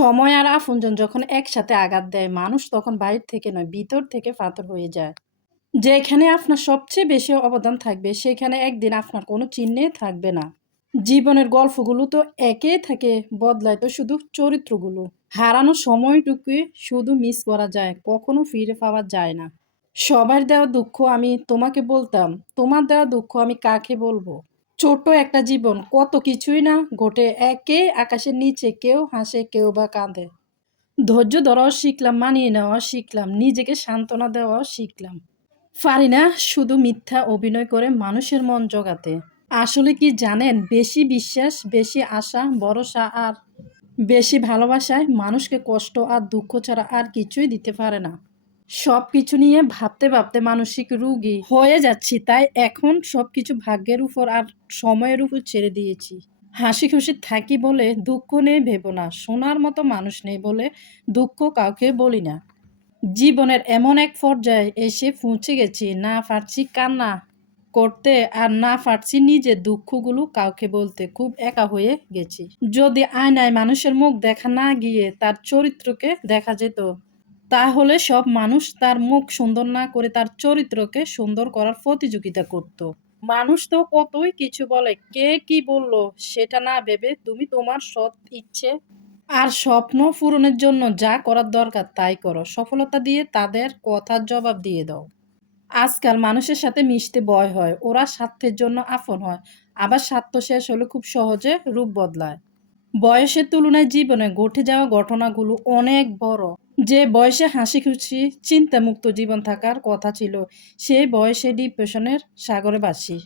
সময় আর আপনজন যখন একসাথে আঘাত দেয়, মানুষ তখন বাইরে থেকে নয়, ভিতর থেকে পাথর হয়ে যায়। যেখানে আপনার সবচেয়ে বেশি অবদান থাকবে, সেখানে একদিন আপনার কোনো চিহ্নে থাকবে না। জীবনের গল্পগুলো তো একই থাকে, বদলায় তো শুধু চরিত্রগুলো। হারানো সময়টুকুই শুধু মিস করা যায়, কখনো ফিরে পাওয়া যায় না। সবার দেওয়া দুঃখ আমি তোমাকে বলতাম, তোমার দেওয়া দুঃখ আমি কাকে বলবো? ছোট্ট একটা জীবন, কত কিছুই না ঘটে একই আকাশের নিচে, কেউ হাসে কেউ বা কাঁদে। ধৈর্য ধরাও শিখলাম, মানিয়ে নেওয়া শিখলাম, নিজেকে সান্ত্বনা দেওয়াও শিখলাম। পারি না শুধু মিথ্যা অভিনয় করে মানুষের মন জোগাতে। আসলে কি জানেন, বেশি বিশ্বাস, বেশি আশা, ভরসা আর বেশি ভালোবাসায় মানুষকে কষ্ট আর দুঃখ ছাড়া আর কিছুই দিতে পারে না। সবকিছু নিয়ে ভাবতে ভাবতে মানসিক রোগী হয়ে যাচ্ছি, তাই এখন সবকিছু ভাগ্যের উপর আর সময়ের উপর ছেড়ে দিয়েছি। হাসি খুশি থাকি বলে দুঃখ নেই ভেবো না, শোনার মতো মানুষ নেই বলে দুঃখ কাউকে বলি না। জীবনের এমন এক পর্যায়ে এসে পৌঁছে গেছি, না পারছি কান্না করতে আর না পারছি নিজের দুঃখগুলো কাউকে বলতে, খুব একা হয়ে গেছি। যদি আয়নায় মানুষের মুখ দেখা না গিয়ে তার চরিত্রকে দেখা যেত, তাহলে সব মানুষ তার মুখ সুন্দর না করে তার চরিত্রকে সুন্দর করার প্রতিযোগিতা করত। মানুষ তো কতই কিছু বলে, কে কি বলল সেটা না ভেবে তুমি তোমার সৎ ইচ্ছে আর স্বপ্ন পূরণের জন্য যা করার দরকার তাই করো। সফলতা দিয়ে তাদের কথার জবাব দিয়ে দাও। আজকাল মানুষের সাথে মিশতে ভয় হয়, ওরা স্বার্থের জন্য আপন হয়, আবার স্বার্থ শেষ হলে খুব সহজে রূপ বদলায়। বয়সের তুলনায় জীবনে ঘটে যাওয়া ঘটনাগুলো অনেক বড়। যে বয়সে হাসি খুশি চিন্তামুক্ত জীবন থাকার কথা ছিল, সেই বয়সে ডিপ্রেশনের সাগরে ভাসি।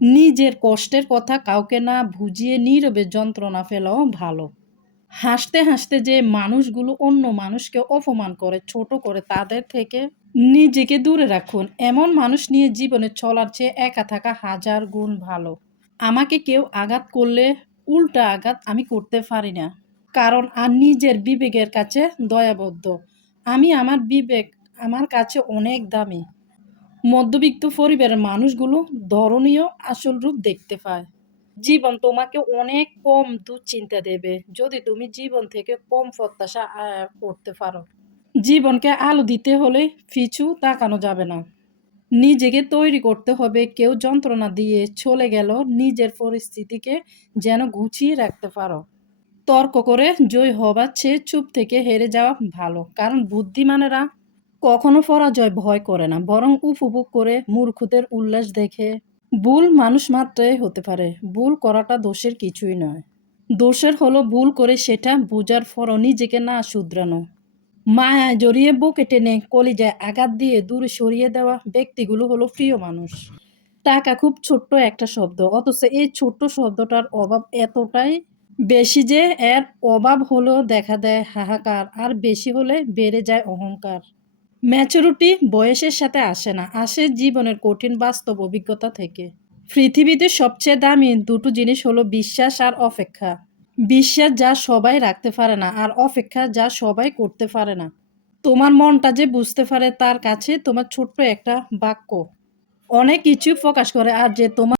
নিজের কষ্টের কথা কাউকে না বুঝিয়ে নীরবে যন্ত্রণা ফেলাও ভালো। হাসতে হাসতে যে মানুষগুলো অন্য মানুষকে অপমান করে, ছোট করে, তাদের থেকে নিজেকে দূরে রাখুন। এমন মানুষ নিয়ে জীবনে চলার চেয়ে একা থাকা হাজার গুণ ভালো। আমাকে কেউ আঘাত করলে উল্টা আঘাত আমি করতে পারি না, কারণ আর নিজের বিবেকের কাছে দয়াবদ্ধ। আমি আমার বিবেক আমার কাছে অনেক দামি। মধ্যবিত্ত পরিবারের মানুষগুলো ধরনীয় আসল রূপ দেখতে পায়। জীবন তোমাকে অনেক কম দুশ্চিন্তা দেবে যদি তুমি জীবন থেকে কম প্রত্যাশা করতে পারো। জীবনকে আলো দিতে হলে পিছু তাকানো যাবে না, নিজেকে তৈরি করতে হবে। কেউ যন্ত্রণা দিয়ে চলে গেল, নিজের পরিস্থিতিকে যেন গুছিয়ে রাখতে পারো। তর্ক করে জয় হবার চেয়ে চুপ থেকে হেরে যাওয়া ভালো, কারণ বুদ্ধিমানেরা কখনো পরাজয় ভয় করে না, বরং উপভোগ করে মূর্খদের উল্লাস দেখে। ভুল মানুষ মাত্রই হতে পারে, ভুল করাটা দোষের কিছুই নয়। দোষের হলো ভুল করে সেটা বোঝার পরও নিজেকে না শুধরানো। মায়ায় জড়িয়ে বুকে টেনে কলিজায় আঘাত দিয়ে দূরে সরিয়ে দেওয়া ব্যক্তিগুলো হলো প্রিয় মানুষ। টাকা খুব ছোট্ট একটা শব্দ, অথচ এই ছোট্ট শব্দটার অভাব এতটাই বেশি যে এর অভাব হলেও দেখা দেয় হাহাকার, আর বেশি হলে বেড়ে যায় অহংকার। ম্যাচুরিটি বয়সের সাথে আসে না, আসে জীবনের কঠিন বাস্তব অভিজ্ঞতা থেকে। পৃথিবীতে সবচেয়ে দামি দুটো জিনিস হলো বিশ্বাস আর অপেক্ষা। বিশ্বাস যা সবাই রাখতে পারে না, আর অপেক্ষা যা সবাই করতে পারে না। তোমার মনটা যে বুঝতে পারে, তার কাছে তোমার ছোট্ট একটা বাক্য অনেক কিছু প্রকাশ করে। আর যে তোমার